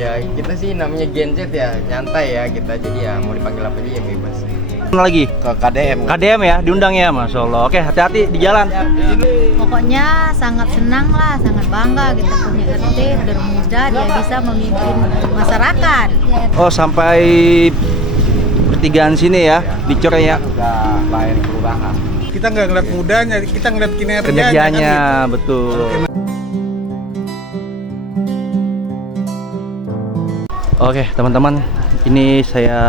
Ya kita sih namanya Gen Z ya, nyantai ya kita, jadi ya mau dipanggil apa aja ya bebas. Mana lagi? Ke KDM. KDM ya, diundang ya, Masya Allah. Oke, hati-hati di jalan. Pokoknya sangat senang lah, sangat bangga kita punya RT muda, dia bisa memimpin masyarakat. Oh, sampai pertigaan sini ya, di Cor ya. Udah lahir kelurahan. Kita nggak ngeliat mudanya, kita ngeliat kinerjanya. Kinerjanya, kan, betul. Oke, teman-teman, ini saya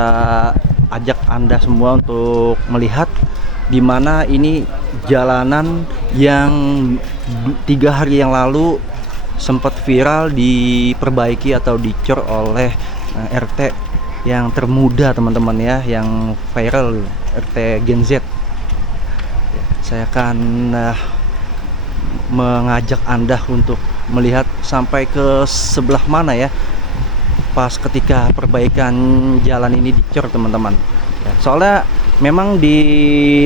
ajak Anda semua untuk melihat di mana ini jalanan yang 3 hari yang lalu sempat viral diperbaiki atau dicor oleh RT yang termuda, teman-teman ya, yang viral, RT Gen Z. Saya akan mengajak Anda untuk melihat sampai ke sebelah mana ya, pas ketika perbaikan jalan ini dicor, teman-teman ya. Soalnya memang di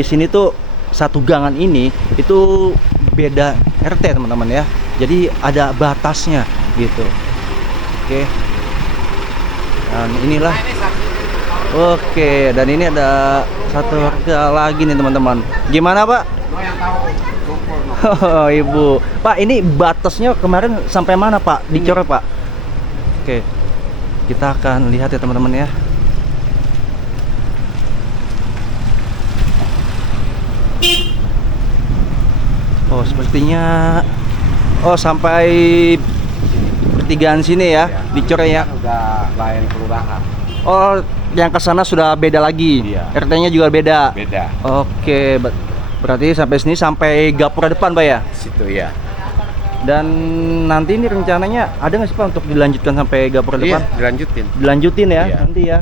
sini tuh satu gangan ini itu beda RT, teman-teman ya, jadi ada batasnya gitu. Oke, dan inilah, oke, dan ini ada satu warga lagi nih, teman-teman. Gimana, Pak? Oh, Ibu, Pak, ini batasnya kemarin sampai mana, Pak, dicor, Pak? Oke, kita akan lihat ya, teman-teman ya. Oh, sepertinya sampai pertigaan sini ya, dicor ya. Udah lahir kelurahan. Oh, yang ke sana sudah beda lagi. Iya. RT-nya juga beda. Beda. Oke, berarti sampai sini, sampai gapura depan, Pak ya. Situ ya. Dan nanti ini rencananya ada nggak sih, Pak, untuk dilanjutkan sampai gapura depan? Iya, dilanjutin. Dilanjutin ya, Iya. nanti ya.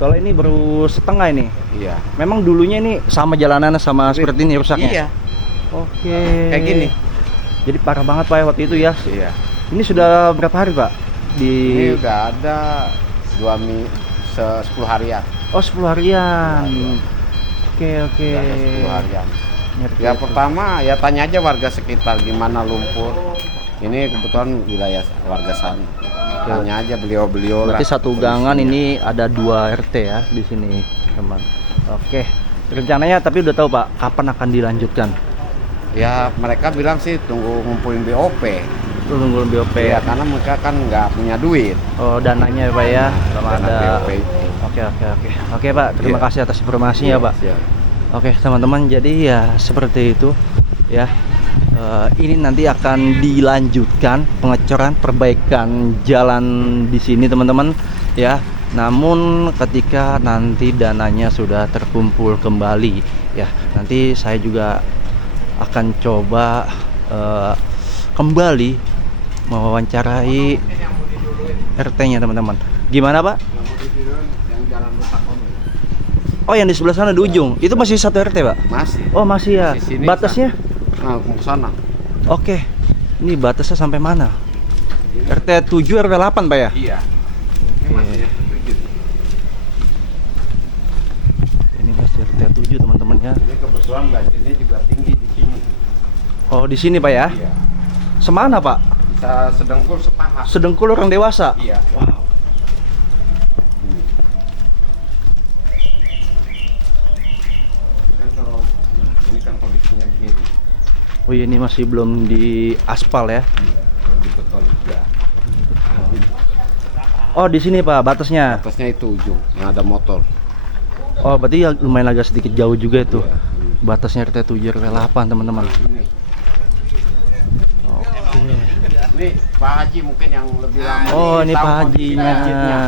Soalnya ini baru setengah ini. Iya. Memang dulunya ini sama jalanannya sama seperti ini rusaknya. Iya. Oke. Kayak gini. Jadi parah banget, Pak, ya, waktu itu ya. Iya. Ini sudah berapa hari, Pak? Ini udah ada 10 harian. Oh, 10 harian. Oke. Udah ada 10 harian. Ngerti. Ya pertama ya tanya aja warga sekitar gimana lumpur. Ini kebetulan wilayah warga sana. Tanya aja beliau-beliau. Berarti lah, satu gangan ini ada 2 RT ya di sini, teman. Oke. Rencananya tapi udah tahu, Pak, kapan akan dilanjutkan? Ya mereka bilang sih tunggu ngumpulin BOP. Tunggu BOP. Ya karena mereka kan nggak punya duit. Oh, dananya ya, Pak ya. Belum Dana ada. BOP itu. Oke, Pak. Terima Iya. kasih atas informasinya, Pak. Siap. Oke, teman-teman, jadi ya seperti itu ya. Ini nanti akan dilanjutkan pengecoran perbaikan jalan di sini, teman-teman ya. Namun ketika nanti dananya sudah terkumpul kembali ya, nanti saya juga akan coba kembali mewawancarai RT-nya, teman-teman. Gimana, Pak? Oh, yang di sebelah sana di ujung itu masih satu RT, Pak? Masih. Oh, masih ya. Masih sini, Batasnya? Nah, ke sana. Oke. Ini batasnya sampai mana? RT 7, RT 8, Pak ya? Iya. Ini Oke. masih tujuh. Ini masih RT 7, teman-teman ya. Ini kebetulan banjirnya juga tinggi di sini. Oh, di sini, Pak ya? Iya. Semana, Pak? Bisa sedengkul sepaha. Sedengkul orang dewasa. Iya. Wow. Ini kan kondisinya begini. Oh iya, ini masih belum di aspal ya. Belum dibeton juga. Oh, di sini, Pak, batasnya. Atasnya itu ujung yang ada motor. Oh, berarti ya lumayan agak sedikit jauh juga itu. Iya. Batasnya RT 7, RT 8, teman-teman. Ini. Oke. Ini Pak Haji mungkin yang lebih lama. Oh, ini tahu Pak kondisi Hajinya. banjirnya.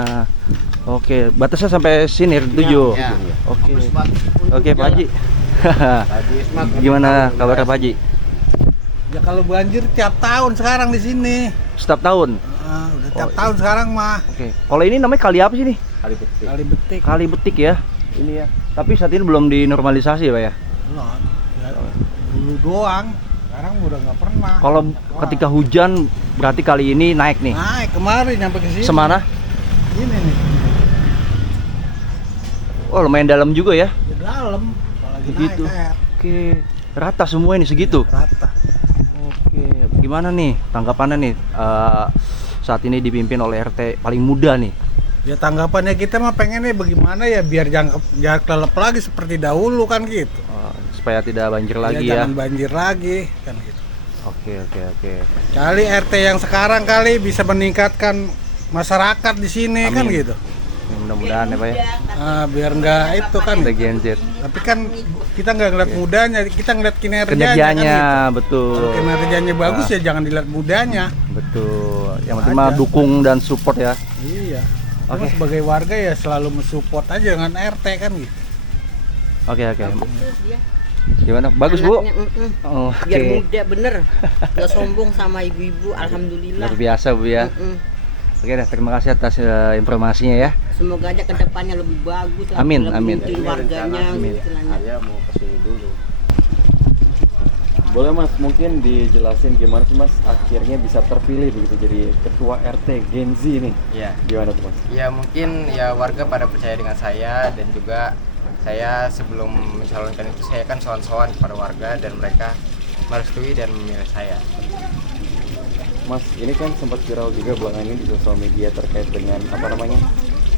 Oke, batasnya sampai sini RT 7. Iya. Oke. Oke, Pak Haji. Haji Ismat, Gimana kabar, Pak Haji? Ya kalau banjir tiap tahun sekarang di sini. Setiap tahun. Udah tiap Oh, tahun sekarang mah. Oke. Kalau ini namanya kali apa sih nih? Kali betik. Kali betik. Kali betik ya. Ini ya. Tapi saat ini belum dinormalisasi ya, Pak ya. Belum. Ya, dulu doang. Sekarang udah nggak pernah. Kalau ketika hujan berarti kali ini naik nih. naik kemarin nyampe ke sini. Semana? Ini nih. Oh, lumayan dalam juga ya. Di dalam. Kalau lagi Begitu. naik air. Oke. Rata semua ini segitu. Rata. Oke. Gimana nih tanggapannya nih saat ini dipimpin oleh RT paling muda nih. Ya tanggapannya kita mah pengennya bagaimana ya biar jangan kelelep lagi seperti dahulu kan gitu. Supaya tidak banjir lagi ya. Jangan banjir lagi kan gitu. Oke. Kali RT yang sekarang kali bisa meningkatkan masyarakat di sini. Amin. Kan gitu. Ya, mudah-mudahan ya Pak ya. Biar nggak itu kan. Ada Gen Z. Tapi kan kita nggak ngeliat mudanya, kita ngeliat kinerjanya. Kinerjanya kan gitu. betul. Kalau kinerjanya bagus ya jangan dilihat mudanya. Betul. Yang penting mah dukung dan support ya. Iya. Oke. Sebagai warga ya selalu mensupport aja dengan RT kan gitu. Oke. Gimana? Bagus Bu? Biar muda bener, gak sombong sama ibu-ibu, alhamdulillah. Luar biasa Bu ya. Oke dah, terima kasih atas informasinya ya. Semoga aja kedepannya lebih bagus lah. Amin, lebih amin. mungkin warganya Amin. istilahnya. Saya mau kesini dulu. Boleh Mas, mungkin dijelasin gimana sih Mas akhirnya bisa terpilih begitu jadi ketua RT Gen Z nih? Iya. Gimana tuh Mas? Ya mungkin ya warga pada percaya dengan saya, dan juga saya sebelum mencalonkan itu saya kan sowan-sowan kepada warga dan mereka merestui dan memilih saya. Mas, ini kan sempat viral juga belakangan ini di sosial media terkait dengan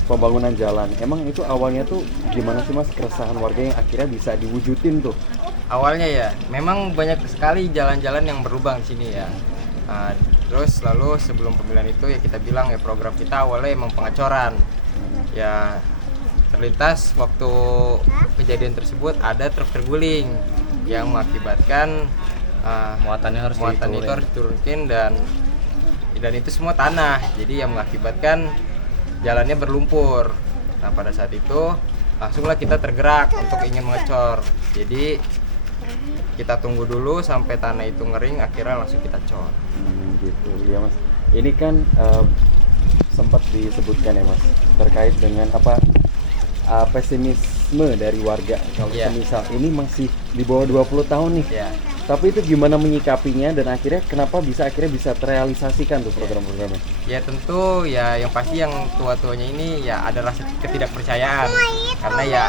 pembangunan jalan. Emang itu awalnya tuh gimana sih Mas keresahan warga yang akhirnya bisa diwujudin tuh? Awalnya ya, memang banyak sekali jalan-jalan yang berlubang di sini ya. Terus lalu sebelum pemilihan itu ya kita bilang ya program kita awalnya emang pengecoran. Ya terlintas waktu kejadian tersebut ada truk terguling yang mengakibatkan muatan itu harus diturunkan dan itu semua tanah, jadi yang mengakibatkan jalannya berlumpur. Nah pada saat itu langsunglah kita tergerak untuk ingin mengecor, jadi kita tunggu dulu sampai tanah itu ngering, akhirnya langsung kita cor. Gitu ya Mas. Ini kan sempat disebutkan ya Mas terkait dengan pesimisme dari warga kalau semisal ini masih di bawah 20 tahun nih. Ya. Tapi itu gimana menyikapinya dan akhirnya kenapa bisa terrealisasikan tuh program-programnya? Ya tentu ya yang pasti yang tua-tuanya ini ya ada rasa ketidakpercayaan, karena ya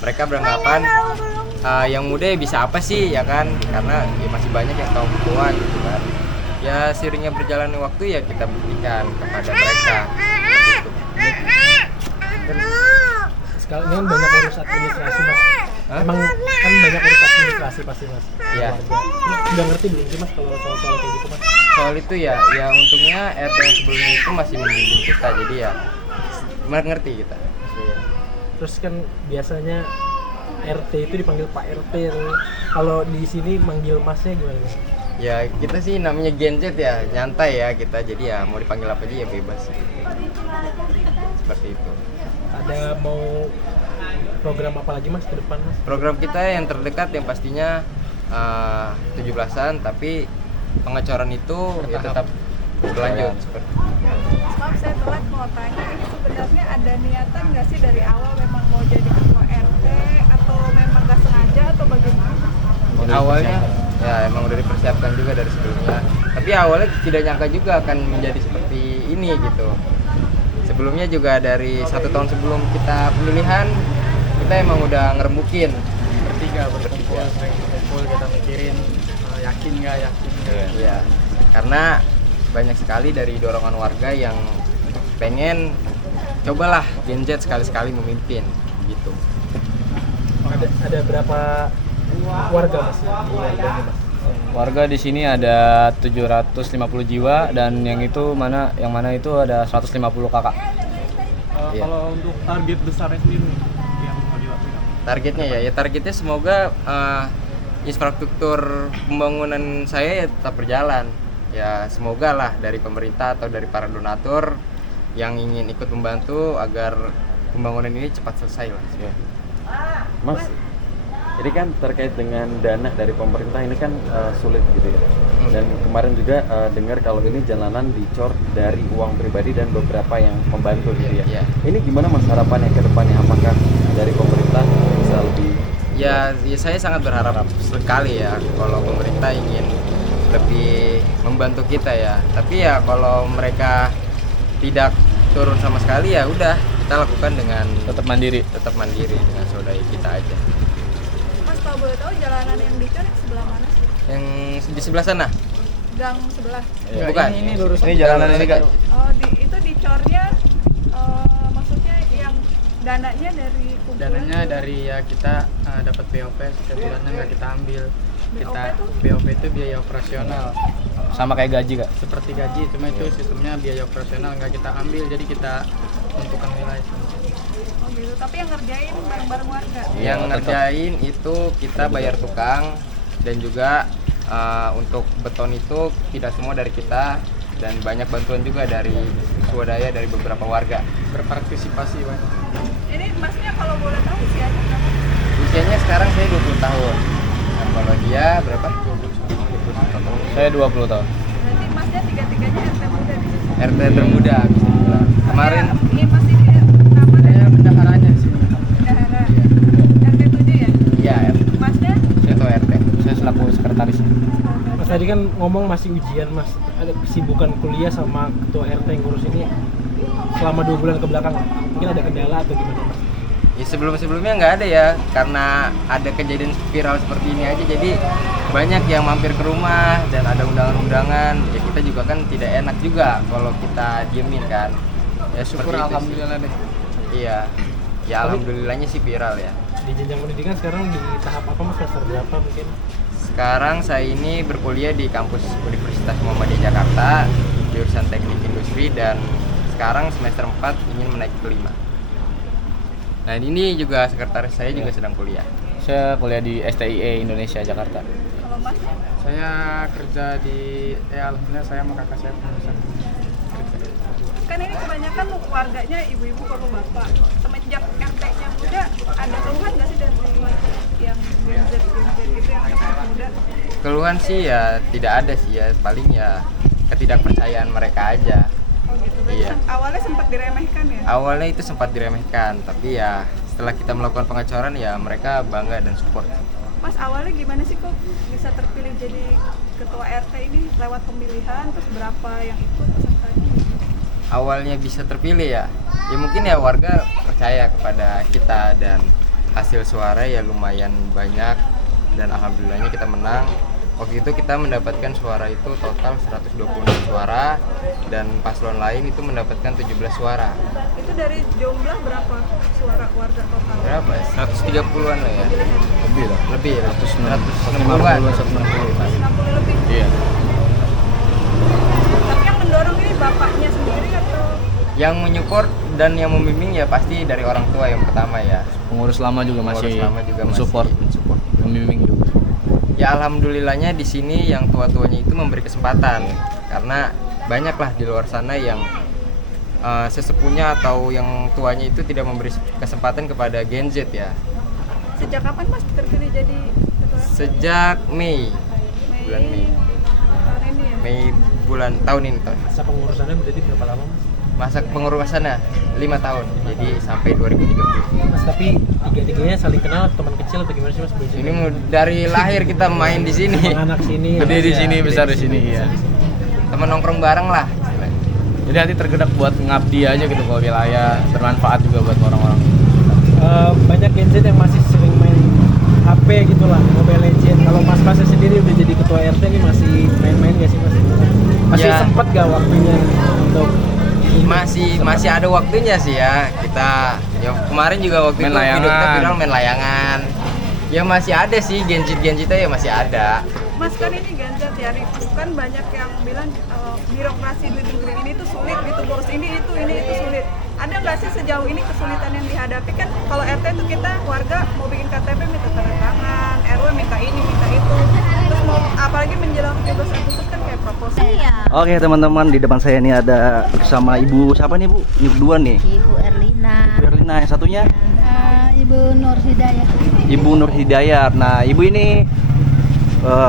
mereka beranggapan yang muda ya bisa apa sih ya kan, karena ya masih banyak yang kaum tua gitu kan. Ya seiringnya berjalannya waktu ya kita buktikan kepada mereka gitu. Sekarang ini kan banyak urus administrasi Mas. Emang kan banyak urus administrasi pasti Mas. Iya. Udah ngerti belum sih Mas kalau soal kayak gitu Mas? Soal itu ya untungnya RT yang sebelumnya itu masih membimbing kita, jadi ya ngerti kita. Terus kan biasanya RT itu dipanggil Pak RT, kalau di sini manggil Masnya gimana Mas? Ya kita sih namanya Gen Z ya, nyantai ya kita, jadi ya mau dipanggil apa aja ya bebas. Seperti itu. Ada mau program apa lagi Mas ke depan Mas? Program kita yang terdekat yang pastinya 17-an, tapi pengecoran itu ya tetap berlanjut seperti itu. Maaf saya telat mau tanya, ini sebenarnya ada niatan nggak sih dari awal memang mau jadi ketua RT atau memang nggak sengaja atau bagaimana? Awalnya ya emang udah dipersiapkan juga dari sebelumnya, tapi awalnya tidak nyangka juga akan menjadi seperti ini gitu. Sebelumnya juga dari 1 tahun sebelum kita pemilihan kita emang udah ngerembukin Bertiga berkumpul kita mikirin yakin nggak yakin. Iya, karena banyak sekali dari dorongan warga yang pengen cobalah Gen Z sekali-sekali memimpin gitu. Ada berapa warga Mas di RT Mas? Warga di sini ada 750 jiwa dan yang mana itu ada 150 kakak. Iya. Kalau untuk target besarnya sendiri yang mau dilakukan? Targetnya semoga infrastruktur pembangunan saya ya tetap berjalan. Ya semoga lah dari pemerintah atau dari para donatur yang ingin ikut membantu agar pembangunan ini cepat selesai lah. Mas, ini kan terkait dengan dana dari pemerintah ini kan sulit gitu ya. Dan kemarin juga dengar kalau ini jalanan dicor dari uang pribadi dan beberapa yang membantu gitu ya. Ini gimana Mas harapannya ke depannya, apakah dari pemerintah bisa lebih? Ya saya sangat berharap sekali ya kalau pemerintah ingin lebih membantu kita ya. Tapi ya kalau mereka tidak turun sama sekali ya udah kita lakukan dengan Tetap mandiri dengan saudara kita aja. Mas kalau boleh tahu jalanan yang dicor yang sebelah mana sih? Yang di sebelah sana gang sebelah. Bukan. Ini lurus. Ini jalanan ini Kak. Oh, itu dicornya maksudnya yang dananya dari kumpulan? Dananya dari ya kita dapat BOP, setiap bulannya nggak kita ambil. Kita tuh? BOP itu biaya operasional. Sama kayak gaji Kak. Seperti gaji, cuma itu sistemnya biaya operasional nggak kita ambil, jadi kita tentukan nilai. Oh gitu, tapi yang ngerjain bareng-bareng warga? Yang ngerjain itu kita bayar tukang, dan juga untuk beton itu tidak semua dari kita, dan banyak bantuan juga dari swadaya dari beberapa warga. Berpartisipasi Pak. Ini masnya kalau boleh tahu usianya berapa? Usianya sekarang saya 20 tahun. Nah, kalau dia berapa? 21 tahun. Saya 20 tahun. Berarti masnya tiga-tiganya RT muda di sini? RT termuda bisa dibilang. Kemarin Ini masih di nama Saya bendaharanya di sini. bendahara. RT 7 ya? ya Masnya? saya tahu RT. Saya selaku sekretaris. Mas tadi kan ngomong masih ujian Mas, ada kesibukan kuliah sama ketua RT yang ngurus ini selama 2 bulan ke belakang, mungkin ada kendala atau gimana Mas? Ya sebelum-sebelumnya nggak ada ya, karena ada kejadian viral seperti ini aja, jadi banyak yang mampir ke rumah dan ada undangan-undangan. Ya kita juga kan tidak enak juga kalau kita diemin kan. Ya Syukur seperti itu sih. alhamdulillah deh. Iya, ya alhamdulillahnya sih viral ya. Di jenjang pendidikan sekarang di tahap apa Mas, semester berapa mungkin? Sekarang saya ini berkuliah di kampus Universitas Muhammadiyah Jakarta, jurusan Teknik Industri, dan sekarang semester 4 ingin menaik ke 5. Nah ini juga sekretaris saya juga sedang kuliah. Saya kuliah di STIE Indonesia Jakarta. Kalau masnya? Saya kerja di alhamdulillah saya sama kakak saya pengurusan. Kan ini kebanyakan warganya ibu-ibu kalau bapak. Semenjak RT-nya muda, ada keluhan nggak sih dari yang Gen Z gitu yang anak muda? Keluhan sih ya tidak ada sih ya, paling ya ketidakpercayaan mereka aja. Oh gitu, berarti Iya. awalnya sempat diremehkan ya? Awalnya itu sempat diremehkan, tapi ya setelah kita melakukan pengacoran ya mereka bangga dan support. Mas awalnya gimana sih kok bisa terpilih jadi ketua RT ini lewat pemilihan, terus berapa yang ikut pesertanya? Awalnya bisa terpilih ya mungkin ya warga percaya kepada kita, dan hasil suara ya lumayan banyak, dan alhamdulillahnya kita menang. Waktu itu kita mendapatkan suara itu total 126 suara, dan paslon lain itu mendapatkan 17 suara. Itu dari jumlah berapa suara warga total? Berapa? 130-an lah ya. Lebih lah. Lebih, 160-an. 60 lebih. Iya. Tapi yang mendorong ini bapaknya sendiri atau? Yang menyupport dan yang membimbing ya pasti dari orang tua yang pertama ya. Pengurus lama juga Pengurus masih lama juga mensupport, membimbing juga. Ya alhamdulillahnya di sini yang tua-tuanya itu memberi kesempatan, karena banyaklah di luar sana yang sesepuhnya atau yang tuanya itu tidak memberi kesempatan kepada Gen Z ya. Sejak kapan Mas terpilih jadi ketua RT? Sejak Mei, bulan Mei. Tahun ini ya? Mei bulan tahun ini tahun. Masa pengurusannya berarti berapa lama Mas? Masa pengurusannya 5 tahun, jadi sampai 2030. Mas tapi tiga-tiganya saling kenal, teman kecil atau gimana sih Mas? Ini dari lahir kita main di sini. Anak sini. Gede di Mas, ya. sini, besar di sini ya. Teman nongkrong bareng lah. Jadi hati tergerak buat ngabdi aja gitu kalau wilayah, bermanfaat juga buat orang-orang. Banyak Gen Z yang masih sering main HP gitu lah, Mobile Legends. Kalau Mas-Masnya sendiri udah jadi ketua RT nih, masih main-main gak sih Mas? Masih Ya. sempet gak waktunya untuk Masih ada waktunya sih ya. Kita ya kemarin juga waktu Main itu video kita layangan. viral main layangan. Ya masih ada sih Gen Z ya masih ada. Mas kan ini Gen Z ya, kan banyak yang bilang birokrasi di negeri ini tuh sulit gitu, ngurus ini itu sulit. Ada nggak sih sejauh ini kesulitan yang dihadapi? Kan kalau RT itu kita warga mau bikin KTP minta tanda tangan, RW minta ini minta itu, terus mau apalagi menjelang 17 Agustus kan kayak proposal. Iya. Oke teman-teman, di depan saya ini ada bersama ibu siapa nih Bu? Ini berdua nih. Ibu Erlina. Berlina, yang satunya Ibu Nur Hidayat. Ibu Nur Hidayat. Nah, ibu ini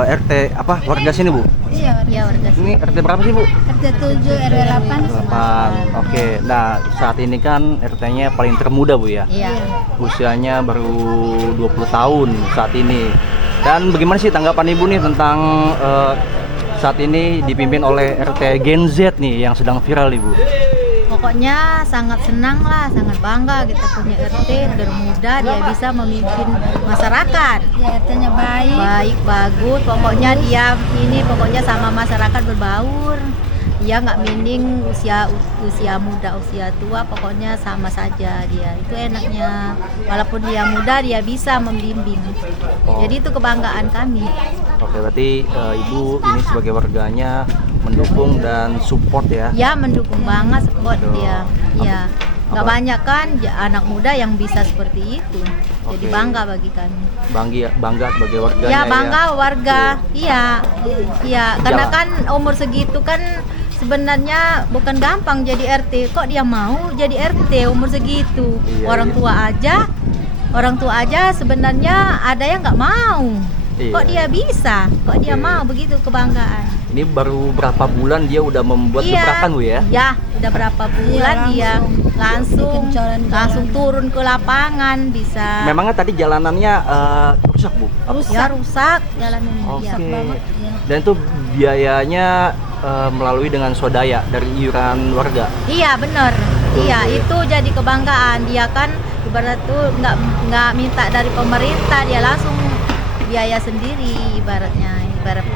RT apa? Warga sini Bu? Iya, warga sini. Ini RT berapa sih Bu? RT 7 RW 8. 8. Oke. Nah, saat ini kan RT-nya paling termuda Bu ya. Iya. Usianya baru 20 tahun saat ini. Dan bagaimana sih tanggapan Ibu nih tentang saat ini dipimpin oleh RT Gen Z nih yang sedang viral Ibu? Pokoknya sangat senang lah, sangat bangga kita punya RT termuda, dia bisa memimpin masyarakat. Ya, RT-nya baik, bagus. Pokoknya dia ini pokoknya sama masyarakat berbaur. Dia nggak mining usia muda, usia tua, pokoknya sama saja dia. Itu enaknya. Walaupun dia muda, dia bisa membimbing. Jadi itu kebanggaan kami. Oke, berarti Ibu ini sebagai warganya mendukung dan support ya? Ya, mendukung banget, support dia. Ya, nggak banyak kan anak muda yang bisa seperti itu. Jadi bangga bagi kami. Bangga sebagai warganya. Ya, bangga ya? warga. Iya. Karena kan umur segitu kan sebenarnya bukan gampang jadi RT. Kok dia mau jadi RT umur segitu? Orang tua aja sebenarnya ada yang nggak mau. Kok dia bisa? Kok dia mau? Begitu kebanggaan. Ini baru berapa bulan dia udah membuat gebrakan Bu ya? Ya, udah berapa bulan dia langsung turun ke lapangan bisa. Memangnya tadi jalanannya rusak Bu? Rusak jalanannya. Oke. Dan itu biayanya melalui dengan swadaya dari iuran warga. Iya benar. Iya itu jadi kebanggaan. Dia kan ibarat tuh nggak minta dari pemerintah, dia langsung biaya sendiri ibarat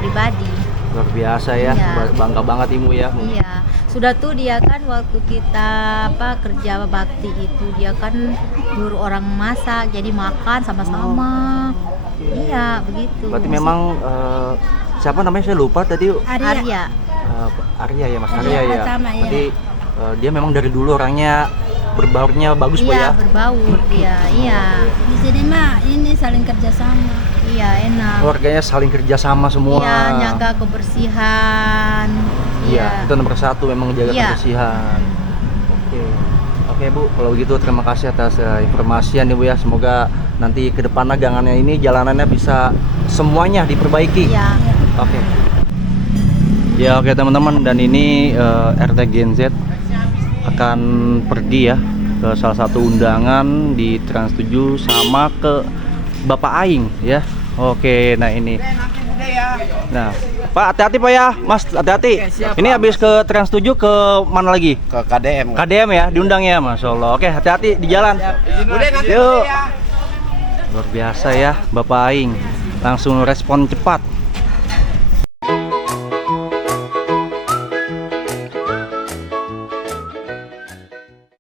pribadi. Luar biasa ya, bangga banget Ibu ya. Iya, sudah tuh dia kan waktu kita kerja bakti itu dia kan nyuruh orang masak, jadi makan sama-sama. Iya begitu. Berarti memang siapa namanya saya lupa tadi. Arya. Arya ya Mas Arya ya. Berarti dia memang dari dulu orangnya berbaurnya bagus Bu ya. Iya berbaur dia. Iya. Di sini mah ini saling kerjasama. Iya enak. Keluarganya saling kerjasama semua. Iya jaga kebersihan. Iya itu nomor satu memang jaga kebersihan. Oke Bu, kalau begitu terima kasih atas informasian nih Bu ya. Semoga nanti ke depan gangannya ini jalanannya bisa semuanya diperbaiki. Iya. Oke. Ya oke teman-teman, dan ini RT Gen Z akan pergi ya ke salah satu undangan di Trans 7 sama ke Bapak Aing ya. Oke, nah ini. Nah, Pak hati-hati Pak ya, Mas hati-hati. Ini habis ke Trans 7 ke mana lagi? Ke KDM. KDM ya, diundang ya, Masya Allah. Oke, hati-hati di jalan. Yuk. Luar biasa ya, Bapak Aing. Langsung respon cepat.